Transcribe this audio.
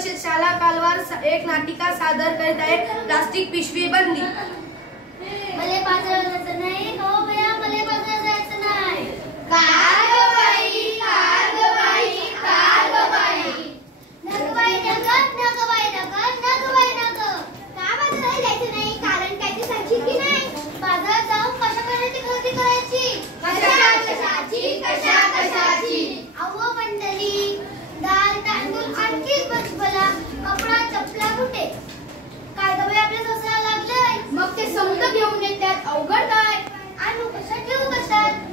परिषद शाला कालवार एक नाटिका सादर करीत आहे प्लास्टिक पिशवी बंदी। मले बाजारात जायचं नाही हो बया, मले बाजारात जायचं नाही। काय ग बाई, काय ग बाई, काय ग बाई, नग बाई नग, नग बाई नग, नग बाई नग। का बाजारात जायचं नाही? कारण काय ते सांगशील की नाही? बाजारात जाऊन कशा करायची खरेदी करायची? कशाची? अहो मंडळी, डाळ तांदूळ आणखी भाजीपाला, कपडा चपला कुठे? काय ग बाई आपल्या सोसायला लागलंय? मग ते समजा घेऊन येतात, अवघड काय? आणि कशा ठेवू कशात?